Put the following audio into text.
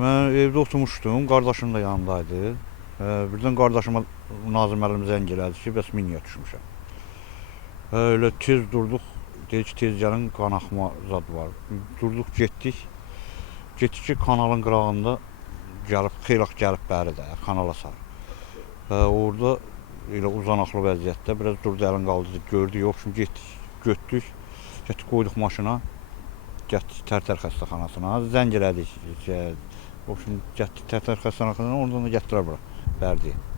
Mən evdə oturmuşdum, qardaşım da yanımdaydı. Birdən qardaşıma Nazım müəllim zəng elədi ki, bəs miniyə düşmüşəm. Öyle tez durduq, dedi ki, tez gəlin, qan axma zad var. Durduq, getdik. Getdik ki, kanalın qırağında xeyli gəlib bəri də, kanala sarı. Orada elə uzanaqlı vəziyyətdə biraz durdu, əlin qaldırdı, gördük, yox, şimdi getdik, qoyduq maşına, getdik Tərtər xəstəxanasına, zəng elədik. Şimdi getdik Tərtər xəstəxanasına, oradan da gətirər bura, Bərdiyə.